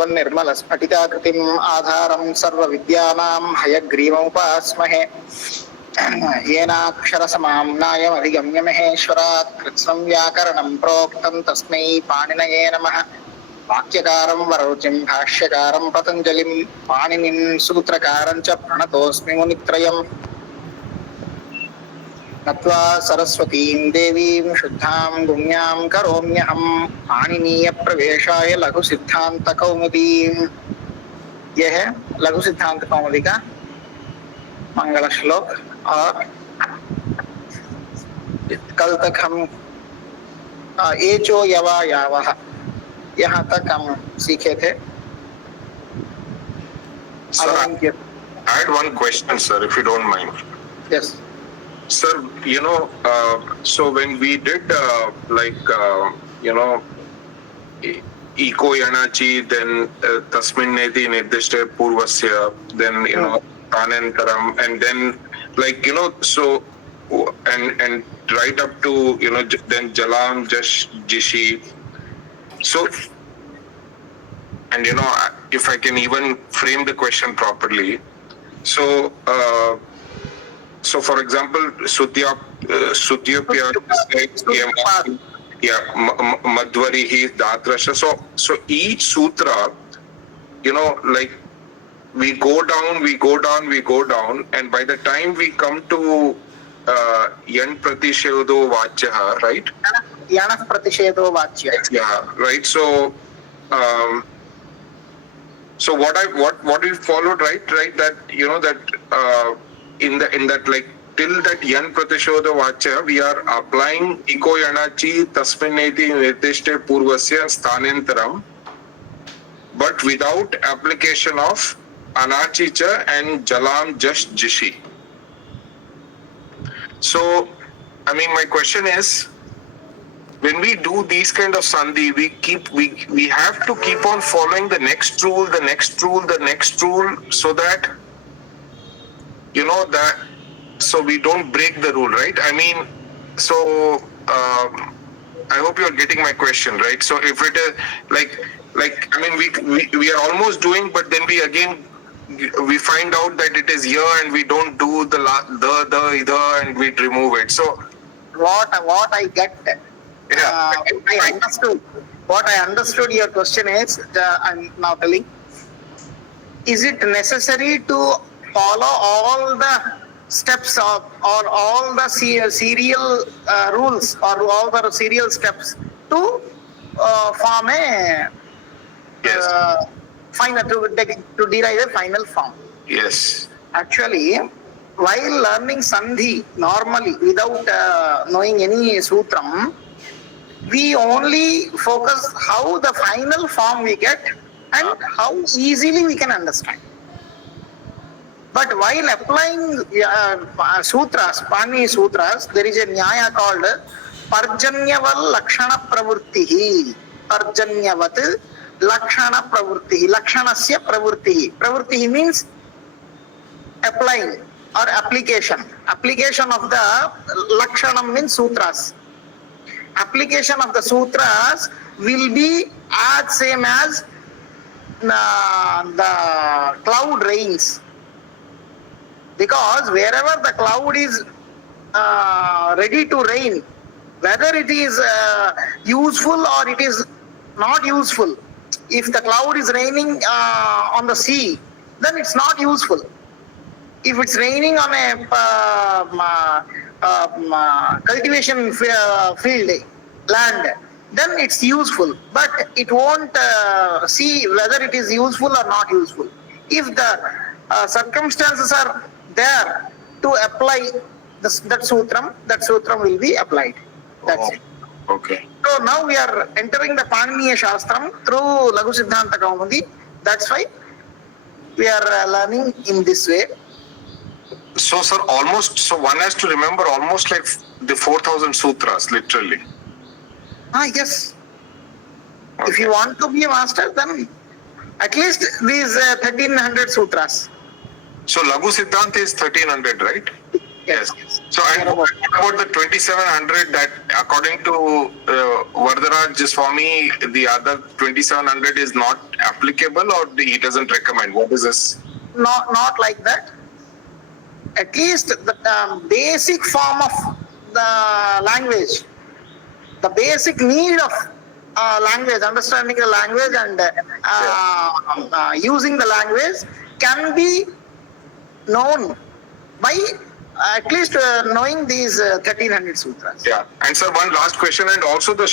वासुदेवं निर्मलस्फटिकाकृतिम् आधारं सर्वविद्यानां हयग्रीवमुपास्महे येनाक्षरसमाम्नायमधिगम्य महेश्वरात् कृत्स्नं व्याकरणं प्रोक्तं तस्मै पाणिनये नमः। वाक्यकारं वररुचिं भाष्यकारं पतञ्जलिं पाणिनिं सूत्रकारं च प्रणतोऽस्मि मुनित्रयम्। नत्वा सरस्वतीं देवीं शुद्धां गुण्यां करोम्यहं पाणिनीयप्रवेशाय लघुसिद्धान्तकौमुदीम्। यह है लघु सिद्धांत कौमुदी का मंगल श्लोक। और कल तक हम एचो यवा यावह यहाँ तक हम सीखे थे। Sir, I had one question, sir, if you don't mind. Yes. Sir, so when we did eco yanachi, then tasmin neti nirdishte purvasya, then anantaram, and then so and right up to then jalam jash jishi. So, and if I can even frame the question properly, so for example, Sutyapya, Madhwarihi, Datrasha. So each sutra, we go down, and by the time we come to Yan Pratishedo Vachyaha, right? Yana Pratishedo Vachya. Yeah, right. So what we followed, right? That that in that till that yan pratishodha vachya, we are applying iko yanachi tasmineti nirdishte purvasya sthanantaram, but without application of anachicha and jalam just jishi. So I mean, my question is, when we do these kind of sandhi, we have to keep on following the next rule, so that that so we don't break the rule, right? I mean, so I hope you are getting my question, right? So if it is like I mean, we are almost doing, but then we find out that it is here and we don't do the and we remove it. So what I get. I understood. What I understood your question is, I'm now telling, is it necessary to follow all the steps of or all the serial rules or all the serial steps to form a final to derive a final form? Yes. Actually, while learning sandhi normally without knowing any sutram, we only focus how the final form we get and how easily we can understand. But while applying sutras, Panini sutras, there is a nyaya called Parjanyaval Lakshana Pravurtihi. Parjanyavat Lakshana Pravurtihi. Lakshanasya Pravurtihi. Pravurtihi means applying or application. Application of the Lakshanam means sutras. Application of the sutras will be as same as the cloud rains, because wherever the cloud is ready to rain, whether it is useful or it is not useful, if the cloud is raining on the sea, then it's not useful. If it's raining on a cultivation field, land, then it's useful, but it won't see whether it is useful or not useful. If the circumstances are there to apply that sutram will be applied. That's it. Okay. So now we are entering the Paniniya Shastram through Laghu Siddhanta Kaumudi. That's why we are learning in this way. So, sir, so one has to remember almost like the 4,000 sutras, literally. Yes. Okay. If you want to be a master, then at least these 1,300 sutras. So, Laghu Siddhanta is 1,300, right? Yes. So, and what about the 2700 that, according to Varadaraj Swami, the other 2700 is not applicable, or he doesn't recommend? What is this? Not like that. At least the basic form of the language, the basic need of language, understanding the language and using the language can be known by at least knowing these 1300 sutras. Yeah. And sir, one last question, and also the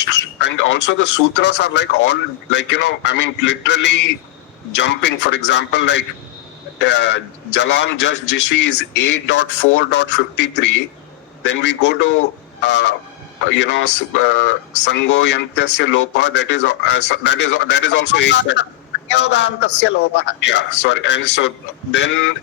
sutras are like all, like, you know, I mean, literally jumping. For example, like Jalam Just Jishi is 8.4.53. Then we go to Sango Yantasya Lopa. That is also 8. Yogantasya lopaha. Yeah, sorry. And so then,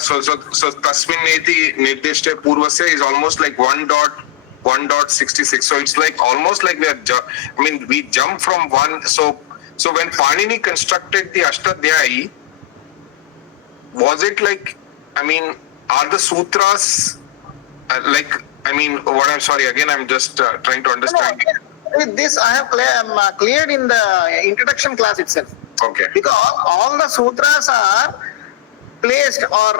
so Tasmin Neti Nirdishte Purvasya is almost like 1.66. So it's like almost like we jump from one. So when Panini constructed the Ashtadhyayi, was it like, I mean, are the sutras I'm just trying to understand. This I have cleared in the introduction class itself. Okay. Because all the sutras are placed or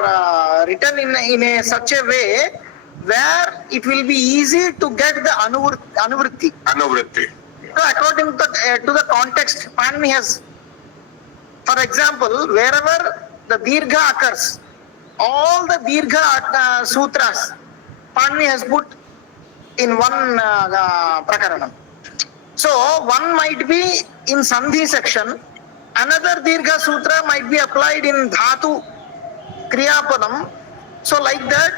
written in a such a way where it will be easy to get the anuvritti. Anuvritti. So according to the context, Panini has, for example, wherever the dirgha occurs, all the dirgha sutras, Panini has put in one prakaranam. So one might be in Sandhi section, another Dirgha Sutra might be applied in Dhatu Kriyapadam. So like that,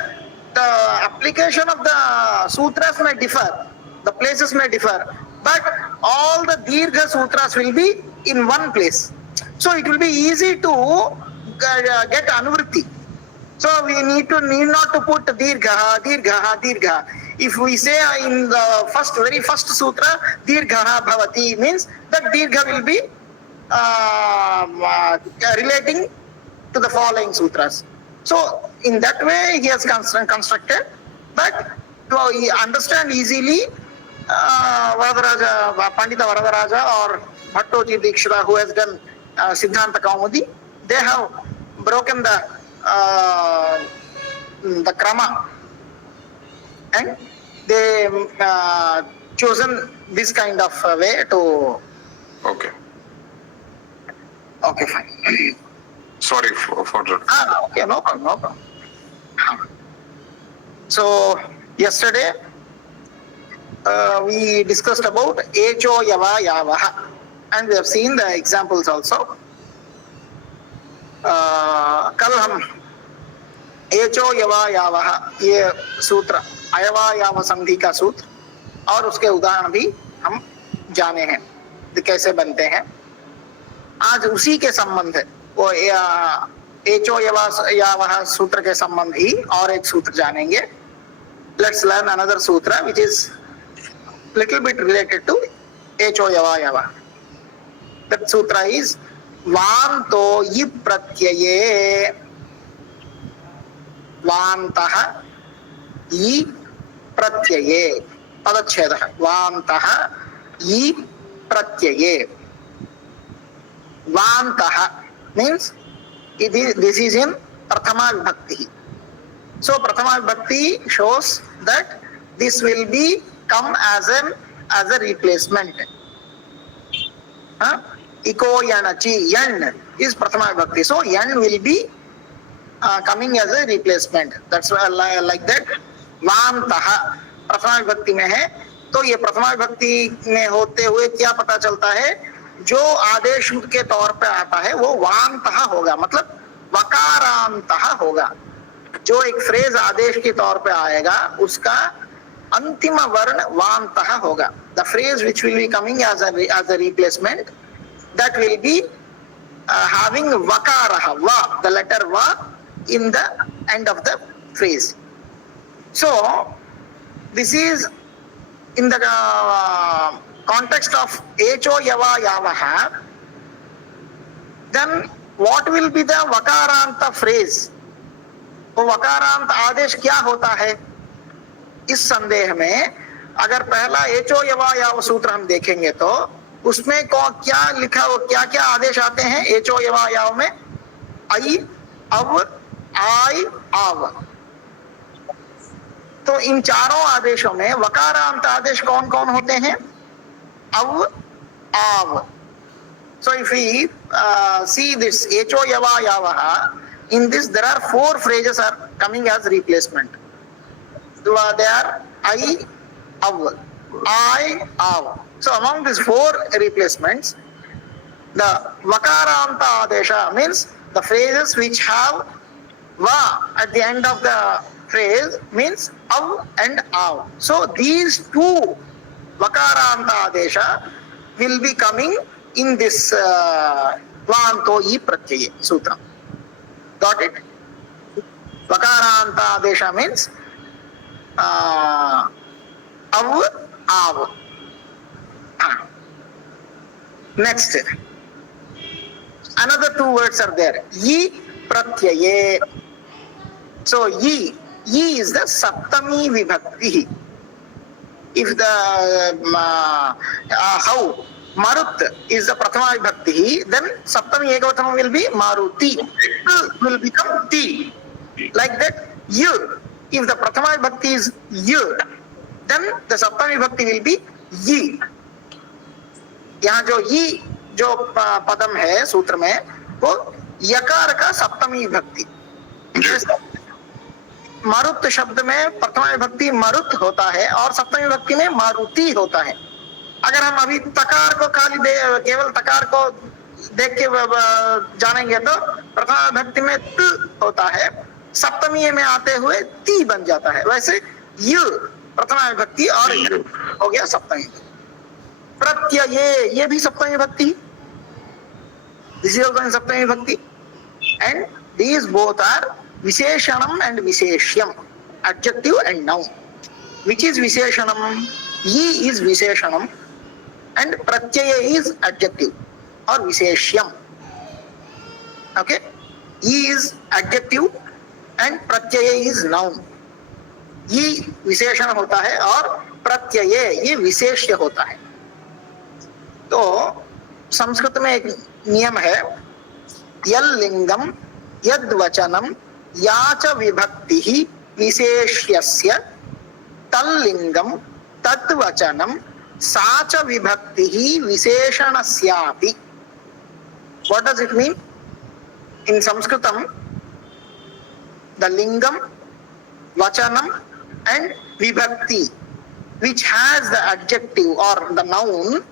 the application of the sutras may differ, the places may differ, but all the Dirgha Sutras will be in one place. So it will be easy to get Anuvritti. So we need not to put Dirgha. If we say in the very first sutra, Dirgha Bhavati, means that Dirgha will be relating to the following sutras. So in that way he has constructed, but to understand easily, Pandita Varadaraja or Bhattoji Dikshita, who has done Siddhanta Kaumudi, they have broken the krama, and they chosen this kind of way to. Okay. Okay, fine. Sorry for that. Okay, no problem. So yesterday we discussed about Echo Yava Yavaha, and we have seen the examples also. कल हम echo यवा यावह ये सूत्र अयवा याव संधि का सूत्र और उसके उदाहरण भी हम जाने हैं कैसे बनते हैं. आज उसी के संबंध वो एचो यवा यावह सूत्र के संबंध ही और एक सूत्र जानेंगे. Let's learn another sutra which is little bit related to एचो यवा यावह. दैट सूत्र इज वान्तो यि प्रत्यये. वान्तः यि प्रत्यये पदच्छेदः. वान्तः यि प्रत्यये. वान्तः means this is in prathama vibhakti. So prathama vibhakti shows that this will be come as a replacement. Iko yanachi, yan is prathama vibhakti. So yan will be coming as a replacement. That's why like that. वान्तः प्रथमा विभक्ति में है, तो ये प्रथमा विभक्ति में होते हुए क्या पता चलता है, जो आदेश के तौर पे आता है वो वान्तः होगा, मतलब वकारान्तः होगा. जो एक फ्रेज आदेश के तौर पे आएगा उसका अंतिम वर्ण वान्तः होगा. The phrase which will be coming as a replacement, that will be having vakarah, va, the letter va in the end of the phrase. So this is in the context of echo yava yavaha. Then what will be the vakaranta phrase? वो वकारांत आदेश क्या होता है? इस संदेह में अगर पहला echo यवायाव सूत्र हम देखेंगे तो उसमें क्या लिखा, वो क्या क्या आदेश आते हैं एचो यवायाव में? आई, अव, आई, आव। तो इन चारों आदेशों में वकारांत आदेश कौन कौन होते हैं? अव, आव। So if we see this echo yava yavaha, in this there are 4 phrases are coming as replacement. They are I, av, I, av. So among these 4 replacements, the vakaranta adesha means the phrases which have va at the end of the phrase means av and av. So these 2 vakaranta adesha will be coming in this Vanto I Pratyaye Sutra. Got it? Vakaranta Adesha means Av, Av. Next. Another 2 words are there. Yi Pratyaye. So Yi is the Saptami Vibhakti. If the how Marut is the Prathama Vibhakti, then Saptami Ekavatanam will be Maruti. Will become Ti. Like that, Yu. If the Prathama Vibhakti is Yu, then the Saptami Vibhakti will be Yi. यहाँ जो Yi जो पदम है सूत्र में वो यकार का सप्तमी विभक्ति। मारुत शब्द में प्रथमा विभक्ति मारुत होता है और सप्तमी विभक्ति में मारुति होता है। अगर हम अभी तकार को खाली केवल तकार को देख के जानेंगे तो प्रथमा विभक्ति में त होता है, सप्तमी में आते हुए ती बन जाता है। वैसे यु प्रथमा विभक्ति और यु हो गया सप्तमी। प्रत्यये ये भी सप्तमी विभक्ति, दिस इज आल्सो सप्तमी विभक्ति, एंड दीज बोथ आर विशेषणम एंड विशेष्यम, adjective and noun. Which is विशेषणम? ये इज विशेषणम and pratyaya is adjective or visheshyam. Okay, ye is adjective and pratyaya is noun. ye विशेषण होता है और प्रत्यय ये विशेष्य होता है। तो संस्कृत में एक नियम है, यल लिंगम यद वचनम याच विभक्ति विशेष्यस्य तल्लिंगम तत् वचनम साच विभक्ति ही विशेषणस्यापि। What does it mean? In Sanskritam, the lingam, vachanam and vibhakti, which has the adjective or the noun,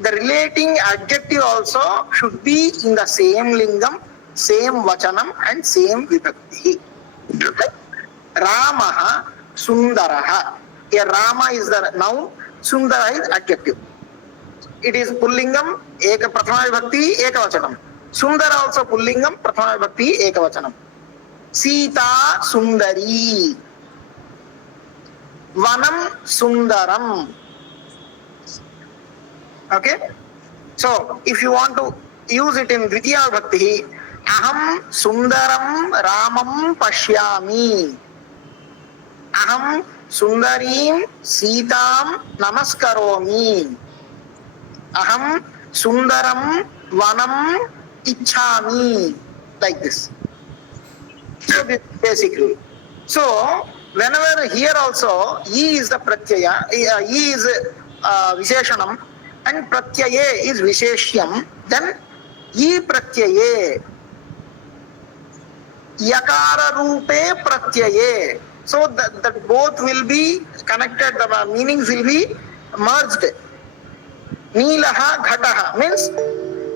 the relating adjective also should be in the same lingam, same vachanam and same vibhakti. Ramaha Sundaraha. Here Rama is the noun, Sundara is adjective. It is pullingam, eka prathama vibhakti, ekavachanam. Sundara also pullingam, prathama vibhakti, ekavachanam. Sita Sundari. Vanam Sundaram. Okay? So, if you want to use it in Dvitiya Vibhakti, Aham Sundaram Ramam Pashyami. Aham Sundarim Sitam Namaskaromi. Aham Sundaram Vanam Ichhami. Like this. So this basically. So whenever here also ye is the pratyaya, ye is visheshanam and pratyaya is visheshyam, then ye pratyaye yakara rupe pratyaye. So that both will be connected, the meanings will be merged. Neelaha ghataha means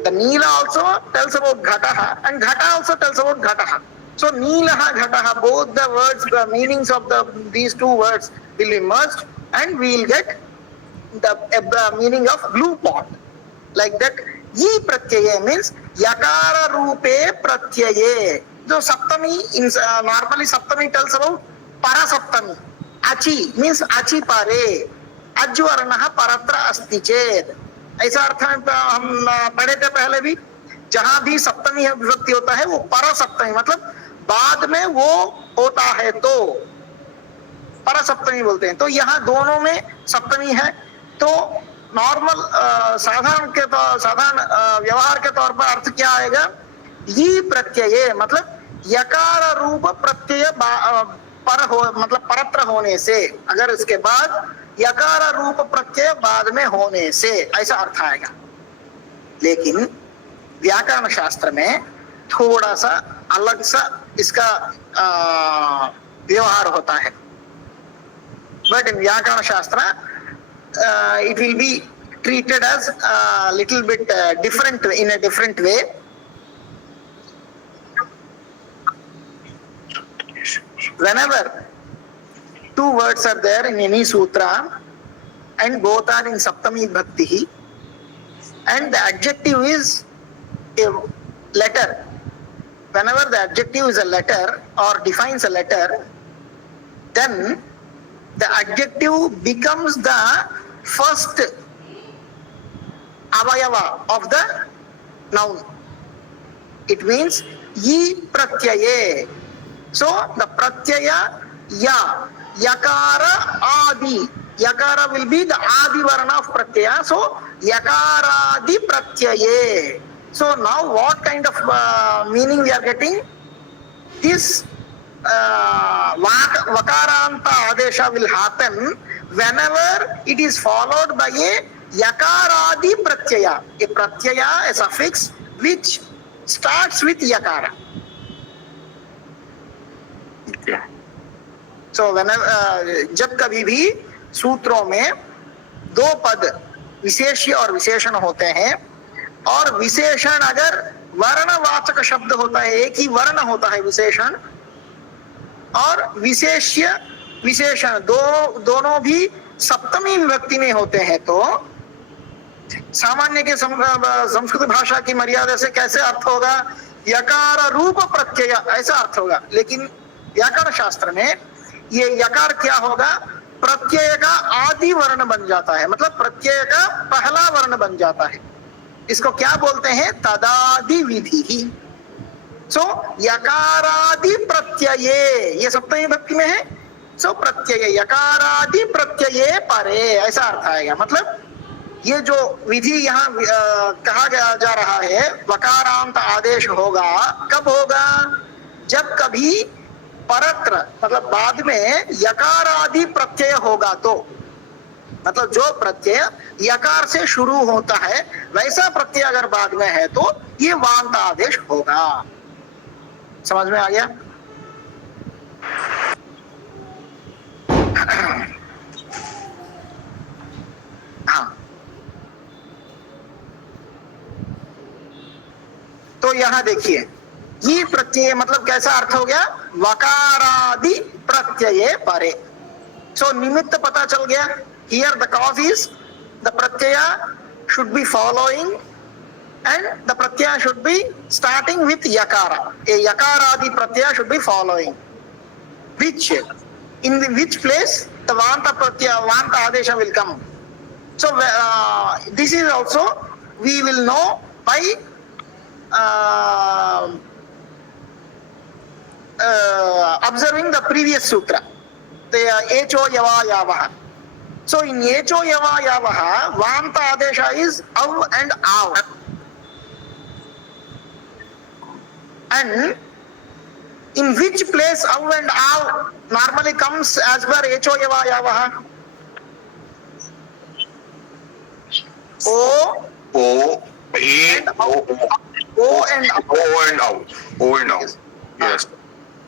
the Neela also tells about ghataha and ghata also tells about ghataha. So Neelaha ghataha, both the words, the meanings of these two words will be merged and we will get the meaning of blue pot. Like that, ye pratyaye means yakara rupe pratyaye. So saptami, normally saptami tells about parasaptami. Achi means achi pare. अज्वर्णः परत्र अस्ति चेत, ऐसा अर्थ में हम पढ़े थे पहले भी। जहां भी सप्तमी विभक्ति होता है वो पर सप्तमी मतलब बाद में वो होता है तो पर सप्तमी बोलते हैं। तो यहाँ दोनों में सप्तमी है। तो नॉर्मल साधारण व्यवहार के तौर पर अर्थ क्या आएगा? ये प्रत्यय मतलब यकार रूप प्रत्यय पर हो, मतलब परत्र होने से, अगर इसके बाद यकार रूप प्रत्यय बाद में होने से, ऐसा अर्थ आएगा। लेकिन व्याकरण शास्त्र में थोड़ा सा अलग सा इसका व्यवहार होता है। बट इन व्याकरण शास्त्र it will be treated as a little bit different, in a different way. Whenever two words are there in any sutra and both are in saptami bhakti and the adjective is a letter, whenever the adjective is a letter or defines a letter, then the adjective becomes the first avayava of the noun. It means yi pratyaye. So the pratyaya ya, yakara adi, yakara will be the adi varna of pratyaya. So yakaradi pratyaye. So now what kind of meaning we are getting? This vakaranta adesha will happen whenever it is followed by a yakaradi pratyaya, a pratyaya, a suffix which starts with yakara. So whenever जब कभी भी सूत्रों में दो पद विशेष्य और विशेषण होते हैं, और विशेषण अगर वर्णवाचक शब्द होता है, एक ही वर्ण होता है विशेषण, और विशेष्य विशेषण दोनों भी सप्तमी विभक्ति में होते हैं, तो सामान्य के संस्कृत भाषा की मर्यादा से कैसे अर्थ होगा? यकार रूप प्रत्यय, ऐसा अर्थ होगा। लेकिन व्याकरण शास्त्र में ये यकार क्या होगा? प्रत्यय का आदि वर्ण बन जाता है, मतलब प्रत्यय का पहला वर्ण बन जाता है। इसको क्या बोलते हैं? तदादि विधि ही। सो यकारादि प्रत्यये, ये सप्तमी विभक्ति में है। सो प्रत्यय यकारादि प्रत्यये परे, ऐसा अर्थ आएगा। मतलब ये जो विधि यहाँ कहा गया जा रहा है, वकारांत आदेश होगा, कब होगा? जब कभी परत्र मतलब बाद में यकार आदि प्रत्यय होगा तो, मतलब जो प्रत्यय यकार से शुरू होता है वैसा प्रत्यय अगर बाद में है तो ये वांत आदेश होगा। समझ में आ गया? हाँ, तो यहां देखिए, ये प्रत्यय मतलब कैसा अर्थ हो गया? वकारादि प्रत्यये परे। सो निमित्त पता चल गया। Here the cause is the प्रत्यय should be following and the pratyaya should be starting with yakara. A yakaradi pratyaya should be following, which in the which place the vanta pratyaya, vanta adesha will come. So this is also we will know by observing the previous sutra, the echo yava yavaha. So in echo yava yavaha, vanta adesha is av and av. And in which place av and av normally comes as per echo yava yavaha? O, O, A, and O, O and av. O and out. O and out. Yes.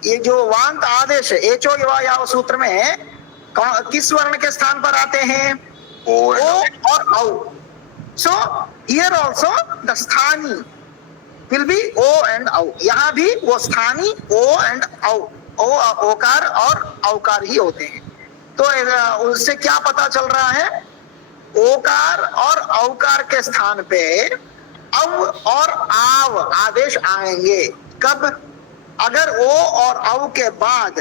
ये जो वांत आदेश echo यवा याव सूत्र में किस वर्ण के स्थान पर आते हैं? O and O out. और औ. So here also the स्थानी will be O and औ. यहाँ भी वो स्थानी O and औ, ओ ओकार और औकार ही होते हैं। तो उससे क्या पता चल रहा है? ओकार और औकार के स्थान पे अव और आव आदेश आएंगे। कब? अगर ओ और औ के बाद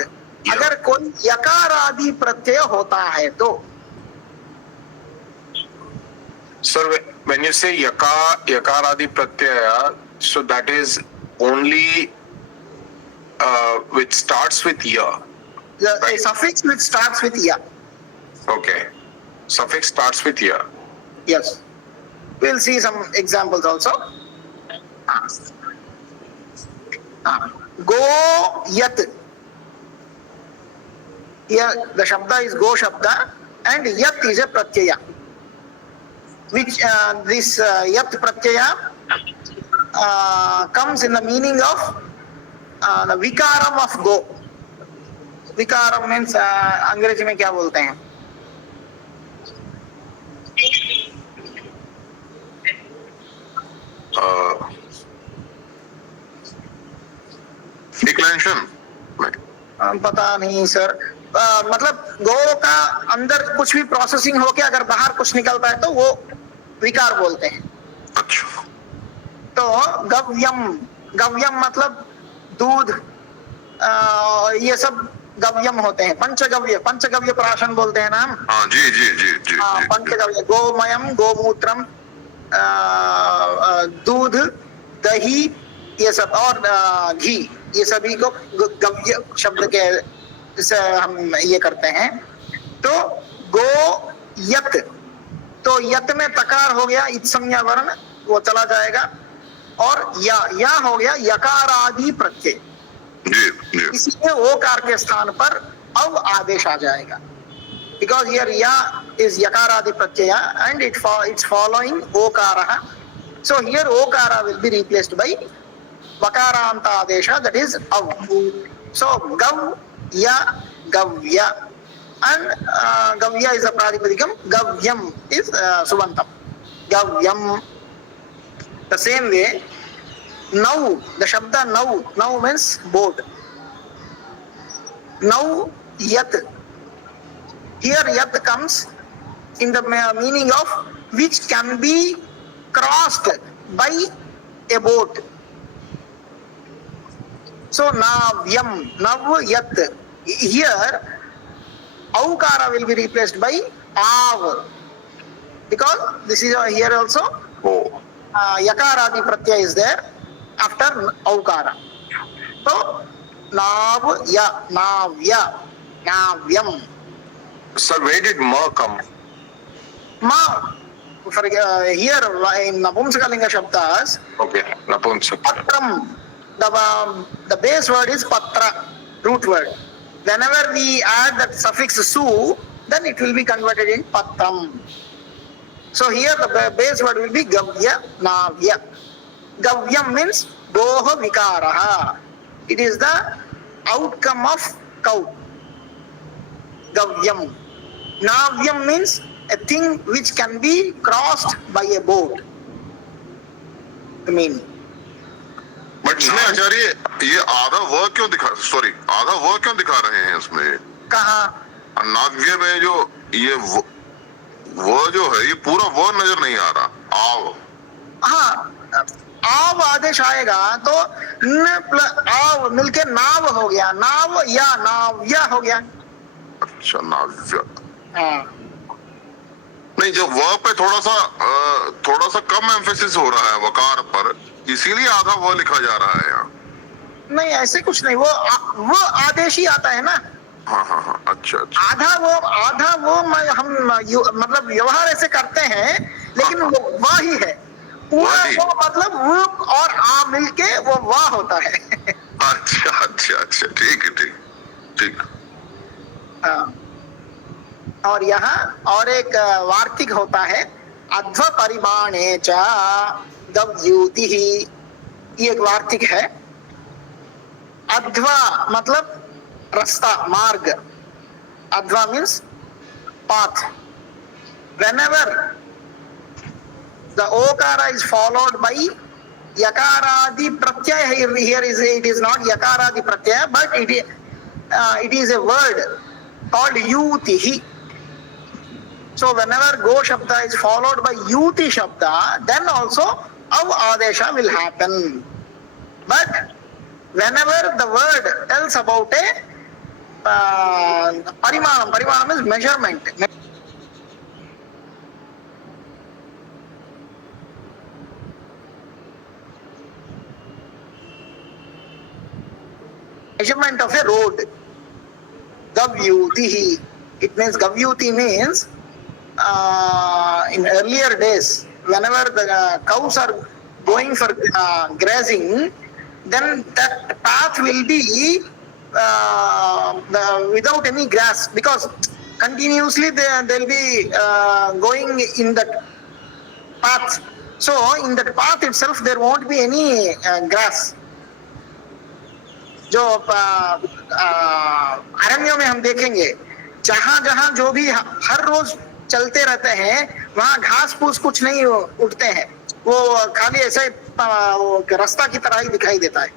अगर कोई यकार आदि प्रत्यय होता है तो। Sir, when you say yakar adi pratyaya, so that is only which starts with ya. A suffix which starts with ya. Okay. Suffix starts with ya. Yes. We'll see some examples also. Go yat. Here the shabda is go shabda and yat is a pratyaya. Which this yat pratyaya comes in the meaning of the vikaram of go. विकारम means अंग्रेजी में क्या बोलते हैं? Declaration पता नहीं sir. मतलब गो का अंदर कुछ भी प्रोसेसिंग होके अगर बाहर कुछ निकलता है तो वो विकार बोलते हैं। अच्छा। तो गव्यम, गव्यम मतलब दूध, ये सब गव्यम होते हैं। पंचगव्य, पंचगव्य प्राशन बोलते हैं ना हम। हाँ जी जी जी जी। पंचगव्य गोमयम, गोमूत्रम, दूध, दही, ये सब और घी, ये सभी को गव्य शब्द के से हम ये करते हैं। तो गो यत, तो यत में तकार हो गया इत्संज्ञा वर्ण, वो चला जाएगा। और या हो गया यकारादि प्रत्यय, इसलिए ओकार के स्थान पर अव आदेश आ जाएगा। बिकॉज हियर या इज यकारादि प्रत्यय एंड इट्स फॉलोइंग ओकारः, सो हियर ओकार विल बी रिप्लेस्ड बाय वकारांत आदेश, दैट इज अव। सो गव या गव्य एंड गव्य इज अ प्रातिपदिकम, गव्यम इज सुबंतम, गव्यम। The same way now, the shabda now means boat. Now yat, here yat comes in the meaning of which can be crossed by a boat. So navyam, nav yat, here aukara will be replaced by av, because this is here also yakaradi pratyaya is there after aukara. So navya, navya, navyam. Sir, where did ma come? Ma, for here in Napumsakalinga Shabdas. Okay, Napumsak. Patram, the base word is patra, root word. Whenever we add that suffix su, then it will be converted in patram. So here the base word will be gavya, navya. Gavyam means goha vikaraha. It is the outcome of cow. Gavyam. Navyam means a thing which can be crossed by a boat. I mean. But इसमें आचार्य ये आधा व क्यों दिखा, sorry आधा व क्यों दिखा रहे हैं इसमें? कहाँ? नाव्य में जो ये वो जो है ये पूरा वो नजर नहीं आ रहा। आव, हाँ, आव आदेश आएगा तो न प्लस आव मिलके नाव हो गया, नाव या नाव्या हो गया। अच्छा नाव्य। हाँ। नहीं, जो व पे थोड़ा सा कम एम्फेसिस हो रहा है वकार पर, इसीलिए आधा वो लिखा जा रहा है यहाँ। नहीं ऐसे कुछ नहीं, वो आदेश ही आता है ना। हाँ हाँ हाँ, अच्छा अच्छा। आधा वो हम मतलब व्यवहार ऐसे करते हैं, लेकिन वो वाह ही है पूरा, वो मतलब वो और आ मिलके वो वाह होता है। अच्छा अच्छा अच्छा, ठीक है, ठीक ठीक। हाँ। और यहाँ और एक वार्तिक होता है, अध्व परिमाणे च गव्यूति ही, ये एक वार्तिक है। अध्वा मतलब रास्ता, मार्ग। अध्वा means path. Whenever the okara is followed by yakaradi pratyaya, here it is not yakaradi pratyaya, but it is a word called yutihi. So whenever go shabda is followed by yuti shabda, then also av adesha will happen. But whenever the word tells about a parimanam is measurement. measurement of a road. Gavyutihi. It means Gavyuti means in earlier days, whenever the cows are going for grazing, then that path will be without any grass, because continuously they'll be going in that path. So in that path itself there won't be any grass. जो अरण्यों में हम देखेंगे, जहां जहां जो भी हर रोज चलते रहते हैं, वहां घास फूस कुछ नहीं उगते हैं, वो खाली ऐसे रास्ता की तरह ही दिखाई देता है।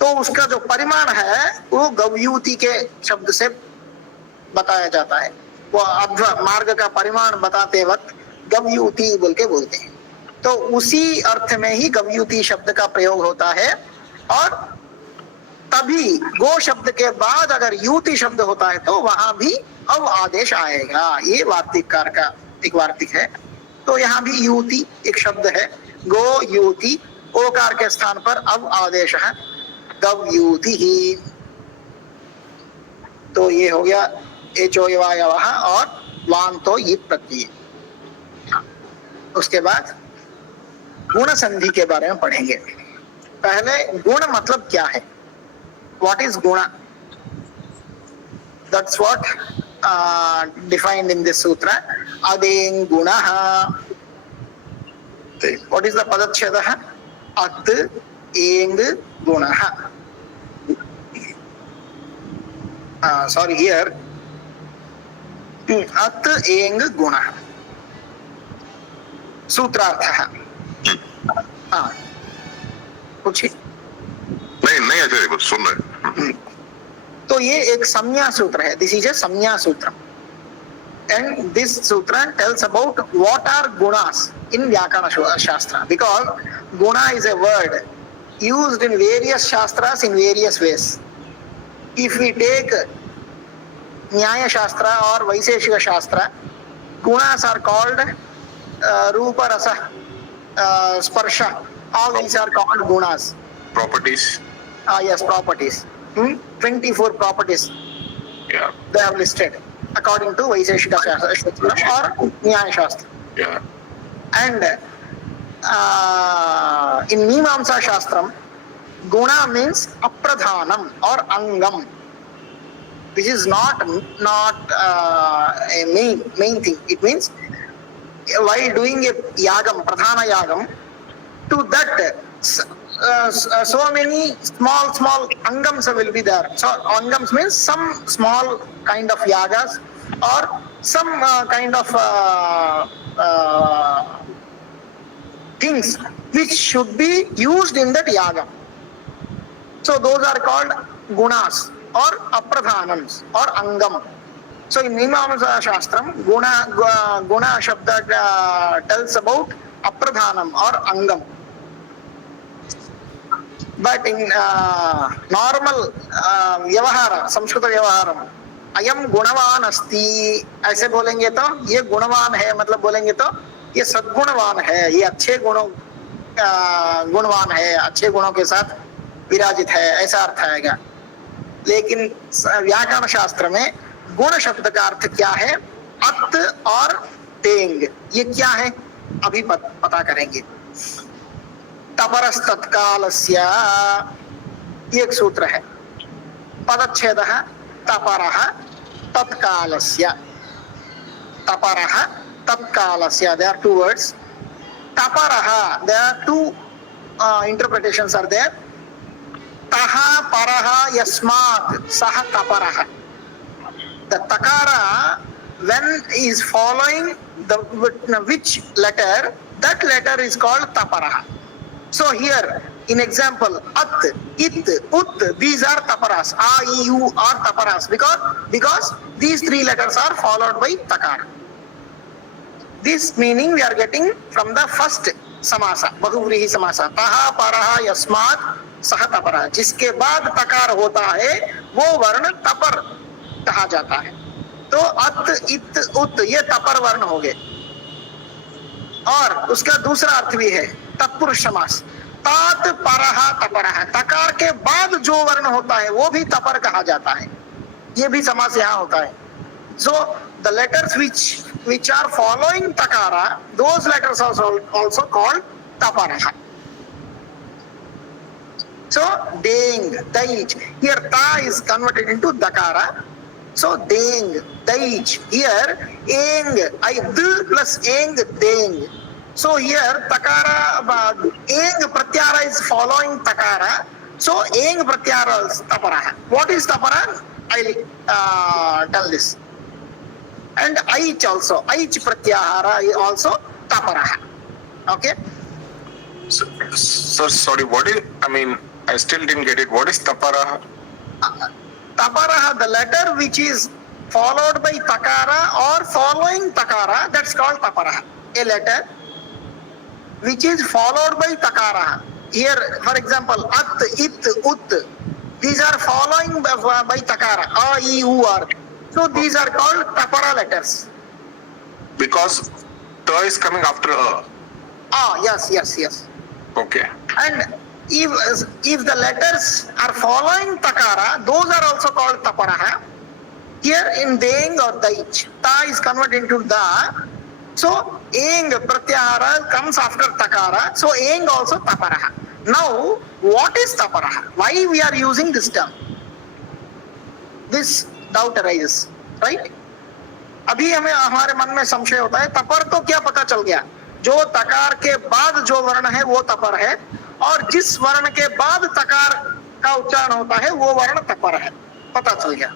तो उसका जो परिमाण है वो गव्यूति के शब्द से बताया जाता है। वो अध्व मार्ग का परिमाण बताते वक्त गव्यूति बोल के बोलते हैं। तो उसी अर्थ में ही गव्यूति शब्द का प्रयोग होता है। और तभी गो शब्द के बाद अगर युति शब्द होता है तो वहां भी अव आदेश आएगा। ये वार्तिककार का एक वार्तिक है। तो यहाँ भी युति एक शब्द है, गो युति, ओकार के स्थान पर अव आदेश है, गव्यूति ही। तो ये हो गया एचोयवायवः और वांतो ये प्रत्यय। उसके बाद गुण संधि के बारे में पढ़ेंगे। पहले गुण मतलब क्या है, what is guna? That's what defined in this sutra. Adeng gunaha. What is the padachhedah? At eng gunaha. Sorry, here at eng gunaha. सूत्रार्थः। पूछिए। नहीं आचार्य, कुछ सुन रहे। तो ये एक संज्ञा सूत्र है। दिस इज ए संज्ञा सूत्र, एंड दिस सूत्र टेल्स अबाउट व्हाट आर गुणास इन व्याकरण शास्त्र, बिकॉज गुणा is a word used in various शास्त्रास in various ways. If we take न्याय शास्त्र और वैशेषिक शास्त्र, गुणास आर कॉल्ड रूप रस स्पर्श, all these are called gunas. Properties. Yes, properties. 24 properties. Yeah. They have listed according to Vaisheshika Shastra or Nyaya Shastra. Yeah. And in Mimamsa Shastram, guna means apradhanam or angam. This is not a main thing. It means while doing a yagam, pradhana yagam, to that so many small angams will be there. So angams means some small kind of yagas or some kind of things which should be used in that yaga. So those are called gunas or apradhanams or angam. So in Mimamsa Shastram, guna shabda tells about apradhanam or angam. But in normal व्यवहार, संस्कृत व्यवहार, अयम गुणवान अस्ति ऐसे बोलेंगे तो ये गुणवान है, मतलब बोलेंगे तो ये सद्गुणवान है, ये अच्छे गुणवान है, अच्छे गुणों के साथ विराजित है, ऐसा अर्थ आएगा। लेकिन व्याकरण शास्त्र में गुण शब्द का अर्थ क्या है, अत और तेंग, ये क्या है अभी पता करेंगे। तपरस तत्कालस्य एक सूत्र है, पदच्छेदः तपरः तत्कालस्य, तपरः तत्कालस्य, there are two words. तपरः, there are two interpretations are there. तः परः यस्मात् सः तपरः. The takara, when is following the which letter, that letter is called taparaha. So here in example, at, it, ut, these are taparas. A, I, U are taparas because these three letters are followed by takara. This meaning we are getting from the first samasa, bahuvrihi samasa. Taha paraha yasmat saha tapara. जिसके बाद तकार होता है वो वर्ण तपर कहा जाता है। तो अत, इत, उत ये तपर वर्ण हो गए। और उसका दूसरा अर्थ भी है तत्पुरुष समास। तात परः तपरः, तकार के बाद जो वर्ण होता है वो भी तपर कहा जाता है। ये भी समास यहाँ होता है। So the letters which are following takara, those letters are also called taparah. So deng, daij. Here ta is converted into dakara. So deng, daij. Here eng, d plus eng, deng. So here takara, eng pratyara is following takara. So eng pratyara is tapara. What is tapara? I'll tell this. And aich also, aich pratyahara is also tapara. Okay. So sorry, what is? I mean, I still didn't get it. What is tapara? Tapara, the letter which is followed by takara or following takara, that's called tapara. A letter which is followed by takara. Here, for example, at, it, ut. These are following by takara. A, I, U, R. So these are called tapara letters. Because ta is coming after a. Ah, yes. Okay. And if the letters are following takara, those are also called tapara. Here in deng or daich, ta is converted into da. So eng pratyahara comes after takara. So eng also tapara. Now, what is tapara? Why we are using this term? This doubt arises, right? अभी हमें हमारे मन में संशय होता है, तपर तो क्या पता चल गया, जो तकार के बाद जो वर्ण है वो तपर है, और जिस वर्ण के बाद तकार का उच्चारण होता है वो वर्ण तपर है, पता चल गया।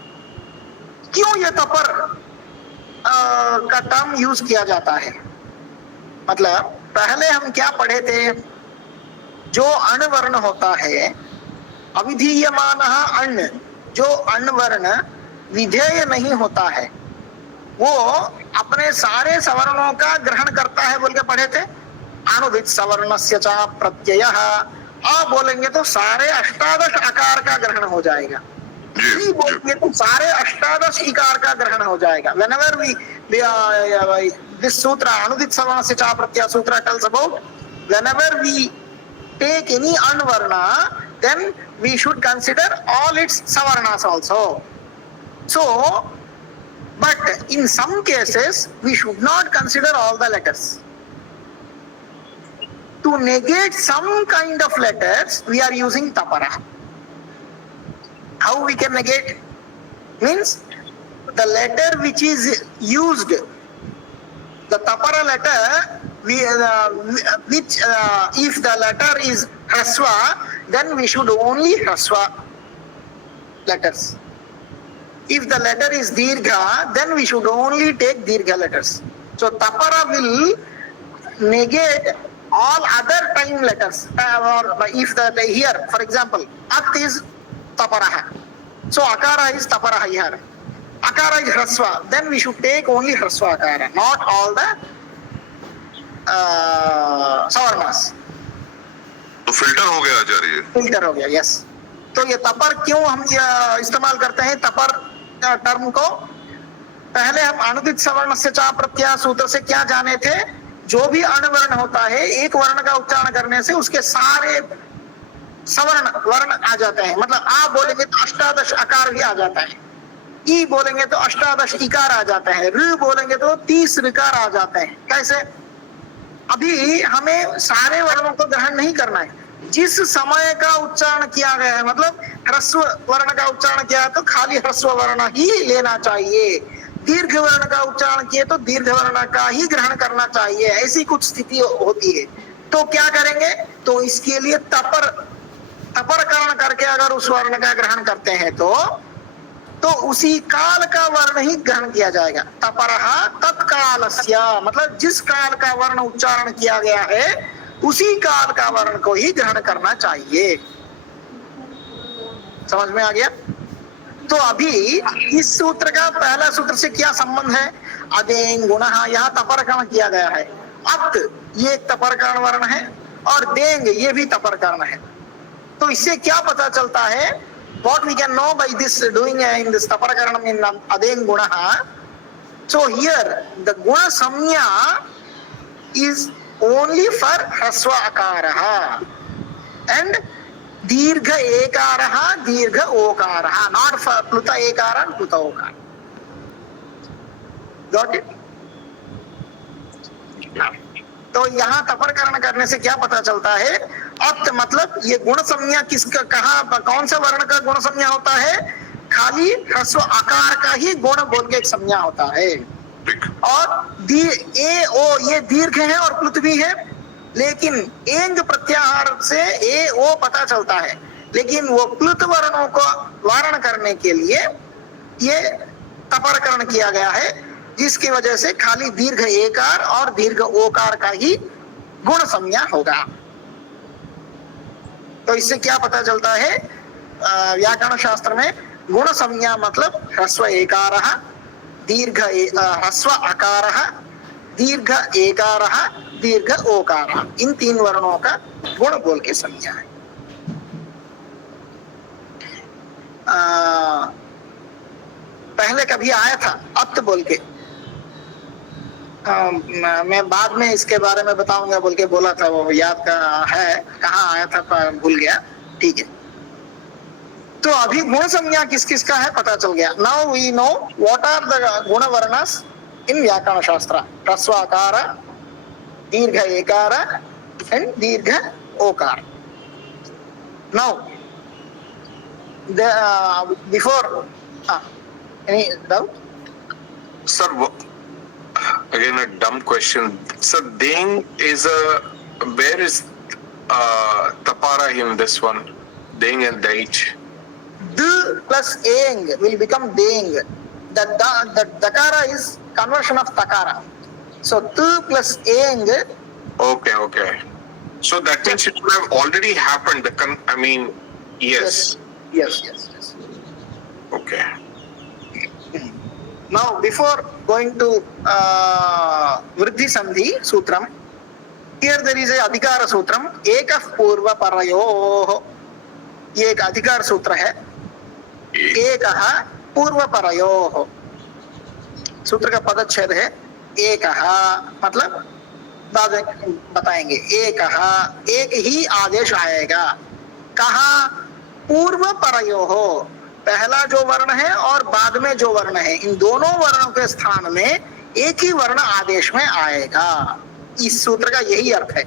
क्यों ये तपर का टर्म यूज किया जाता है? मतलब पहले हम क्या पढ़े थे, जो अण्वर्ण होता है, अविधीयमानः अण्, जो अण्वर्ण विधेय नहीं होता है, वो अपने सारे सवर्णों का ग्रहण करता है बोल के पढ़े थे। अनुदित सवर्णस्य च प्रत्ययः, आ बोलेंगे तो सारे अष्टादश आकार का ग्रहण हो जाएगा, ई बोलेंगे तो सारे अष्टादश इकार का ग्रहण हो जाएगा। Whenever we this sutra, अनुदित सवर्णस्य च प्रत्यय sutra tells about whenever we take any anvarna, then we should consider all its savarnas also. So, but in some cases, we should not consider all the letters. To negate some kind of letters, we are using tapara. How we can negate? Means the letter which is used, the tapara letter, which if the letter is hraswa, then we should only hraswa letters. If the letter is dirgha, then we should only take dirgha letters. So tapara will negate all other time letters. Or if the here, for example, at is taparaha, so akara is taparaha here. Akara is hraswa, then we should take only hraswa akara, not all the savarnas. तो filter हो गया आचार्य, filter हो गया, yes. तो ये तपर क्यों हम इस्तेमाल करते हैं तपर टर्म को? पहले हम अनुदित सवर्ण से चा प्रत्यय सूत्र से क्या जाने थे, जो भी अण्वर्ण होता है एक वर्ण का उच्चारण करने से उसके सारे सवर्ण वर्ण आ जाते हैं। मतलब आ बोलेंगे तो अष्टादश आकार भी आ जाता है, ई बोलेंगे तो अष्टादश इकार आ जाता है, ऋ बोलेंगे तो 30 ऋकार आ जाते हैं। कैसे? अभी हमें सारे वर्णों को ग्रहण नहीं करना है, जिस समय का उच्चारण किया गया है, मतलब ह्रस्व वर्ण का उच्चारण किया है तो खाली ह्रस्व वर्ण ही लेना चाहिए, दीर्घ वर्ण का उच्चारण किए तो दीर्घ वर्ण का ही ग्रहण करना चाहिए, ऐसी कुछ स्थिति होती है। तो क्या करेंगे? तो इसके लिए तपरकरण करके अगर उस वर्ण का ग्रहण करते हैं तो उसी काल का वर्ण ही ग्रहण किया जाएगा। तपरः तत्कालस्य, मतलब जिस काल का वर्ण उच्चारण किया गया है उसी काल का वर्ण को ही ग्रहण करना चाहिए। समझ में आ गया? तो अभी इस सूत्र का पहला सूत्र से क्या संबंध है? अदेंग गुणः, यहाँ तपरकरण किया गया है। अत ये एक तपरकरण वर्ण है और देंग ये भी तपरकरण है। तो इससे क्या पता चलता है? What we can know by this doing in this taparakaranam in adeng gunaha. So here the guna samnya is only for hraswa akaraha. and dirgha ekaraha dirgha okaraha, not for pluta ekara and pluta okara. Got it? तो यहाँ तपरकरण करने से क्या पता चलता है? अत मतलब ये गुण संज्ञा किसका, कहाँ, कौन से वर्ण का गुण संज्ञा होता है? खाली ह्रस्व आकार का ही गुण बोल के एक संज्ञा होता है। और ए ओ ये दीर्घ है और प्लुत भी है, लेकिन एंग प्रत्याहार से ए ओ पता चलता है, लेकिन वो प्लुत वर्णों को वारण करने के लिए ये तपरकरण किया गया है, जिसकी वजह से खाली दीर्घ एकार और दीर्घ ओकार का ही गुण संज्ञा होगा। तो इससे क्या पता चलता है? व्याकरण शास्त्र में गुण संज्ञा मतलब ह्रस्व एकारः, दीर्घ ह्रस्व अकारः, दीर्घ एकारः, दीर्घ ओकारः, इन तीन वर्णों का गुण बोल के संज्ञा है। पहले कभी आया था अत बोल के, मैं बाद में इसके बारे में बताऊंगा बोल के बोला था, वो याद का है, कहाँ आया था भूल गया। ठीक है, तो अभी गुण संज्ञा किस किस का है पता चल गया। Now we know what are the guna varnas इन व्याकरण शास्त्र। ह्रस्व आकार, दीर्घ एकार एंड दीर्घ ओकार। Now before any doubt? Sir, again a dumb question. Sir, Deng is a, where is Tapara in this one? Deng and Daich. D plus eng will become deng. The dakara is conversion of takara. So t plus eng. Okay. So that means it would have already happened. I mean, yes. Yes. Okay. Now, before going to Vriddhi Sandhi Sutram, here there is a Adhikara Sutram, Ekah Purva Parayoh. ये एक अधिकार सूत्र है, एकः पूर्व परयोः। सूत्र का पदच्छेद है एकः, मतलब बाद में बताएंगे। एकः, एक ही आदेश आएगा। कहाँ? पूर्व परयोः, पहला जो वर्ण है और बाद में जो वर्ण है, इन दोनों वर्णों के स्थान में एक ही वर्ण आदेश में आएगा। इस सूत्र का यही अर्थ है।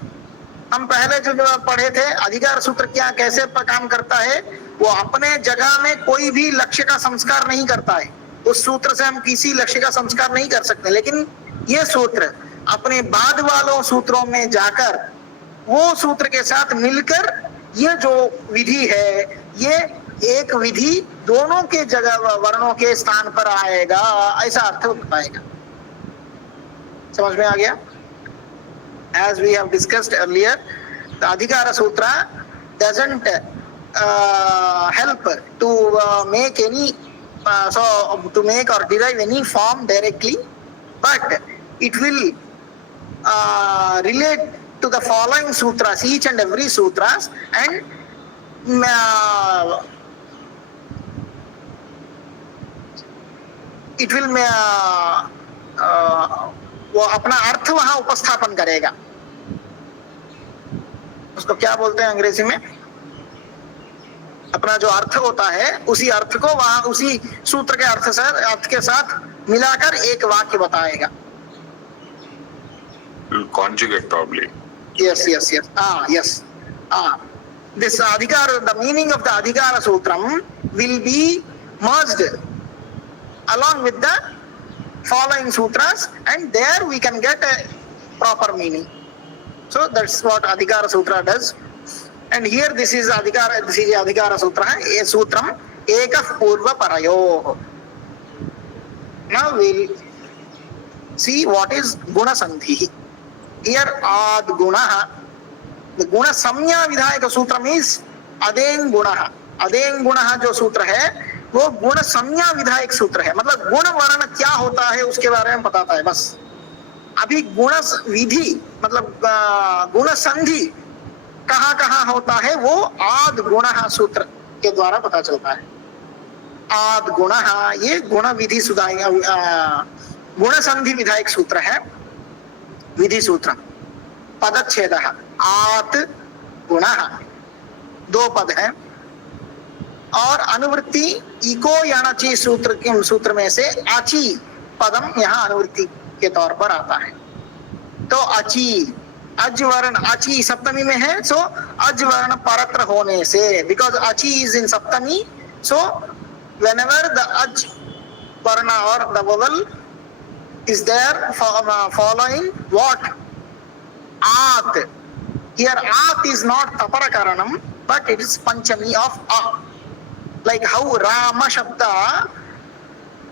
हम पहले जो पढ़े थे अधिकार सूत्र क्या कैसे काम करता है, वो अपने जगह में कोई भी लक्ष्य का संस्कार नहीं करता है। उस सूत्र से हम किसी लक्ष्य का संस्कार नहीं कर सकते, लेकिन ये सूत्र अपने बाद वालों सूत्रों में जाकर वो सूत्र के साथ मिलकर ये जो विधि है, ये एक विधि दोनों के जगह वर्णों के स्थान पर आएगा, ऐसा अर्थ पाएगा। समझ में आ गया? As we have discussed earlier, the Adhikara Sutra doesn't help to make any to make or derive any form directly, but it will relate to the following sutras, each and every sutras, and it will वो अपना अर्थ वहां उपस्थापन करेगा। उसको क्या बोलते हैं अंग्रेजी में? अपना जो अर्थ होता है उसी अर्थ को वहां उसी सूत्र के अर्थ के साथ मिलाकर एक वाक्य बताएगा। Conjugate probably. Yes. Yes. This adhikara, the meaning of the adhikara sutram will be merged along with the following sutras, and there we can get a proper meaning. So that's what Adhikara Sutra does. And here this is Adhikara Sutra, a sutram Ekah Purva Parayoh. Now we'll see what is Guna Sandhi. Here Ad Gunaha, the Guna Samya Vidhayaka Sutram is Adeng Gunaha. Adeng Gunaha जो सूत्र है वो गुण संज्ञा विधायक सूत्र है, मतलब गुण वर्ण क्या होता है उसके बारे में बताता है बस। अभी गुण विधि मतलब गुण संधि कहाँ कहाँ होता है वो आद गुणः सूत्र के द्वारा पता चलता है। आद गुणः ये गुण विधि गुण संधि विधायक सूत्र है, विधि सूत्र। पदच्छेदः आत गुणः, दो पद हैं, और अनुवृत्ति इको यानाची सूत्र में से आची पदम यहाँ अनुवृत्ति के तौर पर आता है। तो अची, अज वर्ण, अची सप्तमी में है, सो अज वर्ण परत्र होने से, बिकॉज अची is in Saptami, so whenever the aj varna or the vowel is there following what? At. Here at is not tapara karanam, but it is panchami of a. Like how Rama Shabda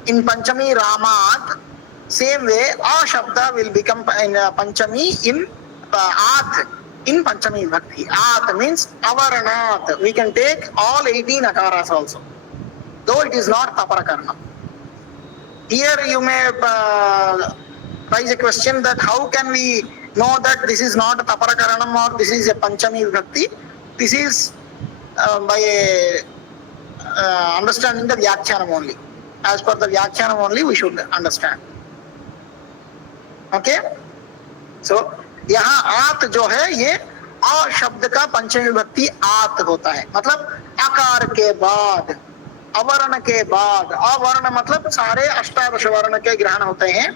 in Panchami Ramat, same way a Shabda will become Panchami in At in Panchami Bhakti. At means avaranat. We can take all 18 akaras also, though it is not tapara karanam. Here you may raise a question that how can we know that this is not a tapara karanam or this is a Panchami Vibhakti? This is by understanding the Vyakhyanam only. As per the Vyakhyanam only we should understand. Okay? So, यहाँ आत जो है ये आ शब्द का पंचमी विभक्ति आत होता है, मतलब आकार के बाद, अवर्ण के बाद। अवर्ण मतलब सारे अष्टादश वर्ण के ग्रहण होते हैं।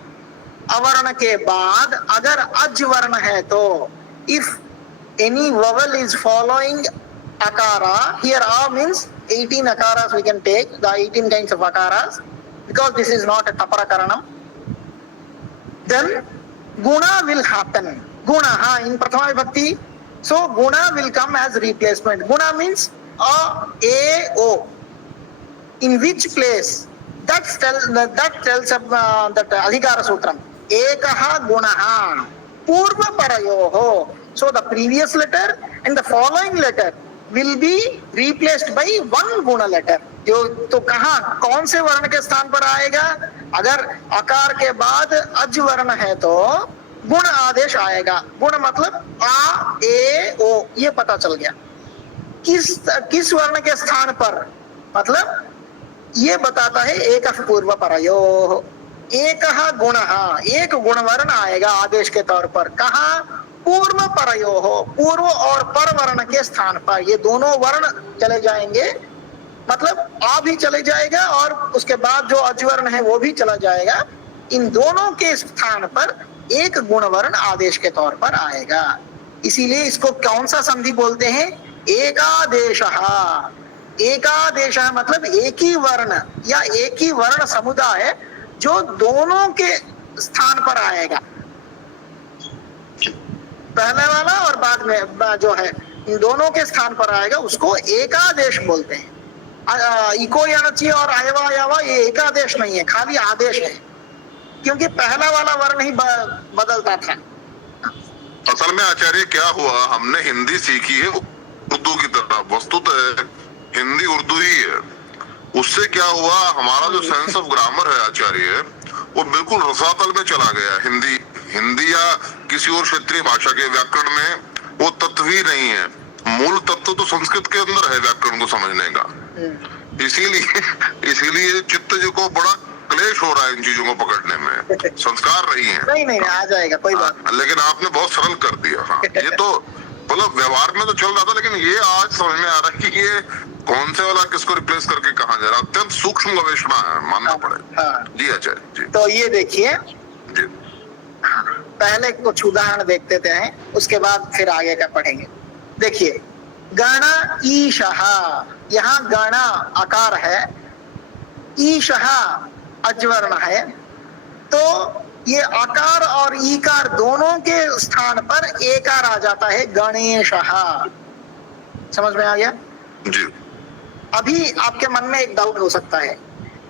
अवर्ण के बाद अगर अज वर्ण है तो, if any vowel is following akara, here a means 18 akaras we can take, the 18 kinds of akaras, because this is not a tapara karanam. Then guna will happen. Guna in prathama vibhakti, so guna will come as replacement. Guna means a o. In which place? That tells that adhikara sutram. Ekaha gunaha purva parayoho. So the previous letter and the following letter will be replaced by one guna letter. जो तो कहाँ कौन से वर्ण के स्थान पर आएगा? अगर आकार के बाद अज वर्ण है तो गुण आदेश आएगा। गुण मतलब आ ए ओ, ये पता चल गया। किस वर्ण के स्थान पर, मतलब ये बताता है एक पूर्व परयो, एक गुण, एक गुण वर्ण आएगा आदेश के तौर पर। कहाँ? पूर्व परयो हो, पूर्व और पर वर्ण के स्थान पर ये दोनों वर्ण चले जाएंगे, मतलब आ भी चले जाएगा और उसके बाद जो अजवर्ण है वो भी चला जाएगा। इन दोनों के स्थान पर एक गुण वर्ण आदेश के तौर पर आएगा। इसीलिए इसको कौन सा संधि बोलते हैं? एकादेशः। एकादेशः मतलब एक ही वर्ण या एक ही वर्ण समुदाय जो दोनों के स्थान पर आएगा, पहले वाला और बाद में जो है, इन दोनों के स्थान पर आएगा, उसको एकादेश बोलते हैं। इको यानची और आयवा यावा ये एकादेश नहीं है, खाली आदेश है, क्योंकि पहला वाला वर्ण ही बदलता था। असल में आचार्य क्या हुआ, हमने हिंदी सीखी है उर्दू की तरह, वस्तुतः हिंदी उर्दू ही है। उससे क्या हुआ, हमारा जो सेंस ऑफ ग्रामर है आचार्य, वो बिल्कुल रसातल में चला गया। हिंदी या किसी और क्षेत्रीय भाषा के व्याकरण में वो तत्व ही नहीं है। मूल तत्व तो संस्कृत के अंदर है व्याकरण को समझने का। इसीलिए चित्त जी को बड़ा क्लेश हो रहा है इन चीजों को पकड़ने में। संस्कार नहीं है। नहीं आ जाएगा, कोई बात नहीं। लेकिन आपने बहुत सरल कर दिया। हाँ, ये तो मतलब व्यवहार में तो चल रहा था, लेकिन ये आज समझ में आ रहा है कि ये कौन से वाला किसको रिप्लेस करके कहाँ जा रहा है। अत्यंत सूक्ष्म गवेषणा है, मानना पड़ेगा। जी आचार्य जी। तो ये देखिए, जी पहले कुछ उदाहरण देखते हैं, उसके बाद फिर आगे का पढ़ेंगे। देखिए, गण ईशः, यहाँ गण आकार है, ईशः अजवर्ण है, तो ये आकार और ईकार दोनों के स्थान पर एकार आ जाता है, गणेशः। समझ में आ गया जी। अभी आपके मन में एक डाउट हो सकता है,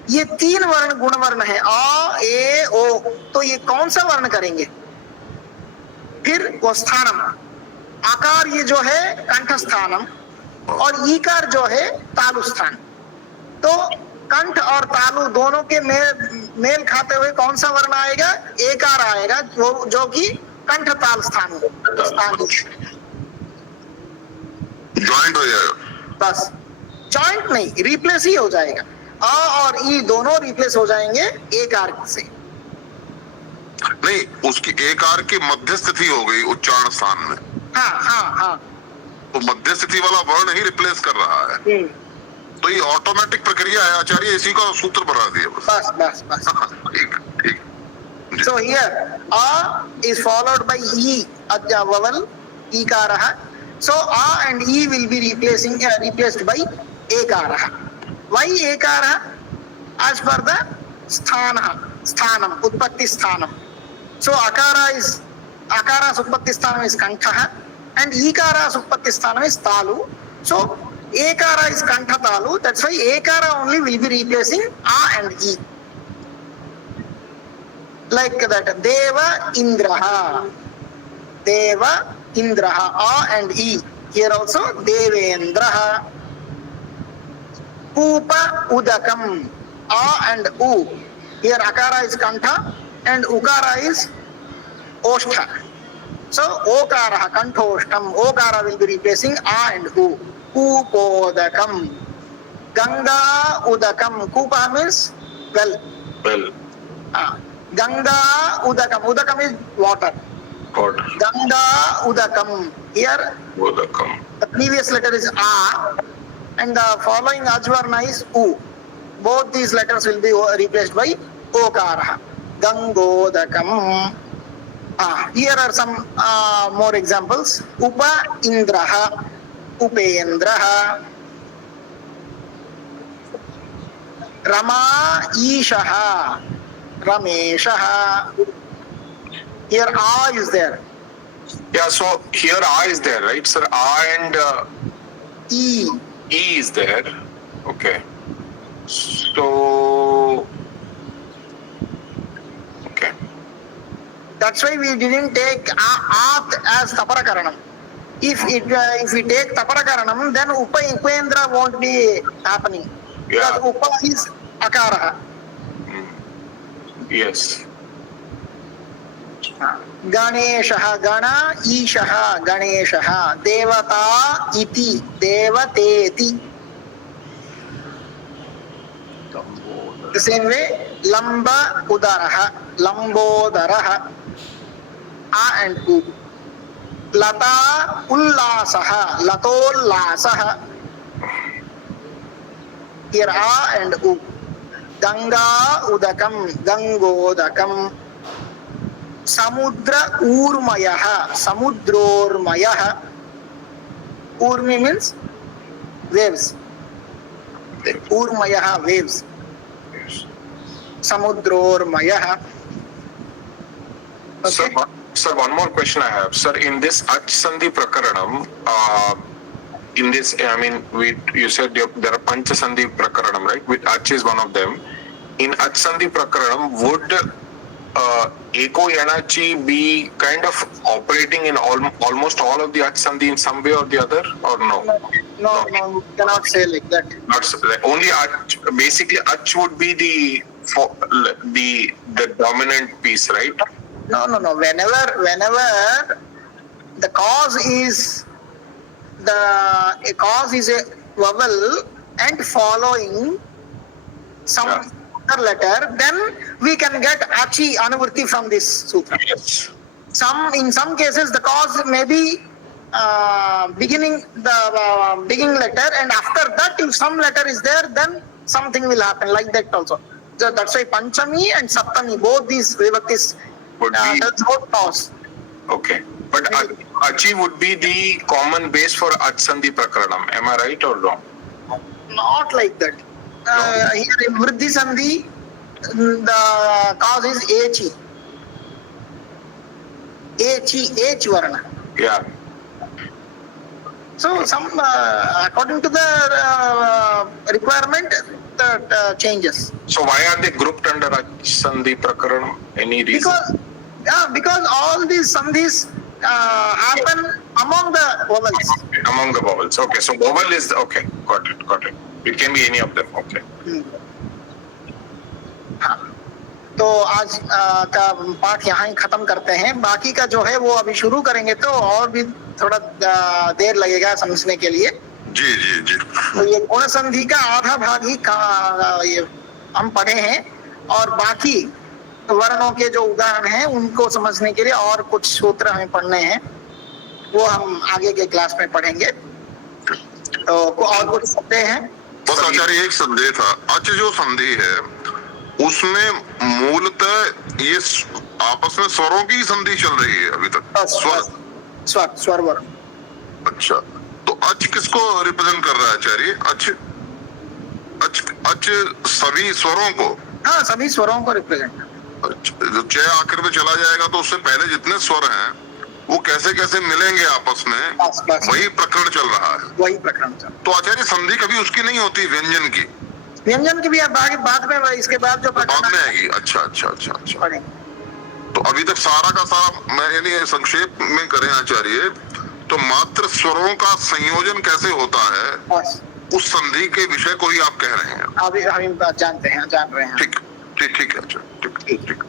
ये तीन वर्ण गुण वर्ण है, आ ए ओ, तो ये कौन सा वर्ण करेंगे? फिर वो स्थानम, आकार ये जो है कंठ स्थानम और ईकार जो है तालु स्थान। तो कंठ और तालु दोनों के मेल खाते हुए कौन सा वर्ण आएगा? एकार आएगा, जो कि कंठ ताल स्थान ज्वाइंट हो जाएगा। बस जॉइंट नहीं, रिप्लेस ही हो जाएगा। आ और ई दोनों रिप्लेस हो जाएंगे एकार से। नहीं, उसकी एकार की मध्य स्थिति हो गई उच्चारण स्थान में। हाँ, मध्य स्थिति वाला वर्ण ही रिप्लेस कर रहा है। तो ये ऑटोमेटिक प्रक्रिया है आचार्य, इसी का सूत्र बना दिया बस। बस बस बस। ठीक ठीक। So here a is followed by e vowel ikarah. So a and e will be replaced by ekarah. Why ekarah? As per the sthanam, utpatti sthanam. So akara's utpatti sthanam is kantha and ikara's utpatti sthanam is talu. So ekara is kantha talu. That's why ekara only will be replacing a and e. Like that, Deva Indraha, A and E. Here also, Devendraha. Pupa Udakam, A and U. Here Akara is Kantha and Ukara is Oshtha. So, Okara, Kanthostham, Okara will be replacing A and U. Kupodakam. Ganga Udakam. Kupa means well. Ganga Udakam. Udakam is water. Ganga Udakam. Here Udakam. the previous letter is A and the following Ajvarna is U. Both these letters will be replaced by Okara. Gangodakam. Here are some more examples. Upa Indraha. Upendraha. Rama Ishaha. Rameshaha. Here A is there. Yeah, so here A is there, right, sir? A and E. E is there. Okay. So, okay. That's why we didn't take At as Taparakaranam. If we take Taparakaranam, then Upendra won't be happening. Yeah. Because Upa is Akara. Yes. Ganeshaha, Gana, Ishaha, Ganeshaha, Devata, Iti, Devateti. The same way, Lamba, Udaraha, Lambodaraha, A and U. Lata, Ullasaha, Latollasaha. Here A and U. Ganga Udakam, Gangodakam. Samudra Urmayaha, Samudrormayaha. Urmi means waves. Urmayaha, waves. Samudrormayaha. Okay. Sir, one more question I have. Sir, in this Ach Sandhi Prakaranam, in this, I mean, you said there are Pancha Sandhi Prakaranam, right? With Ach is one of them. In Ach Sandhi Prakaranam, would Eko Yanachi be kind of operating in almost all of the Ach Sandhi in some way or the other, or no? No, you cannot say like that. Not only Ach, basically Ach would be the dominant piece, right? No. Whenever the cause is a vowel and following some other letter, then we can get achi anuvritti from this sutra. Yes. In some cases the cause may be beginning letter, and after that if some letter is there, then something will happen like that also. So that's why Panchami and Saptami, both these vibhaktis, that's both cause. Okay. But Achi would be the common base for Ach Sandhi Prakaranam. Am I right or wrong? Not like that. Here in Vriddhi Sandhi, the cause is H. H Varna. Yeah. So according to the requirement, that changes. So why are they grouped under Ach Sandhi Prakaranam? Any reason? Because all these sandhis happen among the vowels. Okay, among the vowels. Okay, so vowel is okay. Got it. It can be any of them. Okay. तो आज का पाठ यहाँ ही खत्म करते हैं. बाकी का जो है वो अभी शुरू करेंगे, तो और भी थोड़ा देर लगेगा समझने के लिए. जी. तो ये गुण संधि का आधा भाग ही ये हम पढ़े हैं, और बाकी वर्णों के जो उदाहरण हैं उनको समझने के लिए और कुछ सूत्र हमें पढ़ने हैं. वो हम आगे के क्लास में पढ़ेंगे। तो और कुछ सकते हैं? बस आचार्य एक संदेह था, अच जो संधि है उसमें मूलतः ये आपस में स्वरों की संधि चल रही है अभी तक, स्वर। स्वर वर्ण। अच्छा, तो अच किसको रिप्रेजेंट कर रहा है आचार्य? अच अच अच सभी स्वरों को? हाँ, सभी स्वरों को रिप्रेजेंट। अच्छा, जो च आखिर में चला जाएगा तो उससे पहले जितने स्वर हैं वो कैसे कैसे मिलेंगे आपस में, बस। वही प्रकरण चल रहा है। वही प्रकरण चल। तो आचार्य संधि कभी उसकी नहीं होती व्यंजन की? व्यंजन की भी आप बाद में, इसके बाद जो बाद में आएगी। अच्छा अच्छा अच्छा अच्छा। पढ़ेंगे। तो अभी तक सारा का सारा मैं यानी संक्षेप में करें आचार्य, तो मात्र स्वरों का संयोजन कैसे होता है बस उस संधि के विषय को ही आप कह रहे हैं। अभी हम जान रहे हैं। ठीक ठीक ठीक है आचार्य, ठीक ठीक।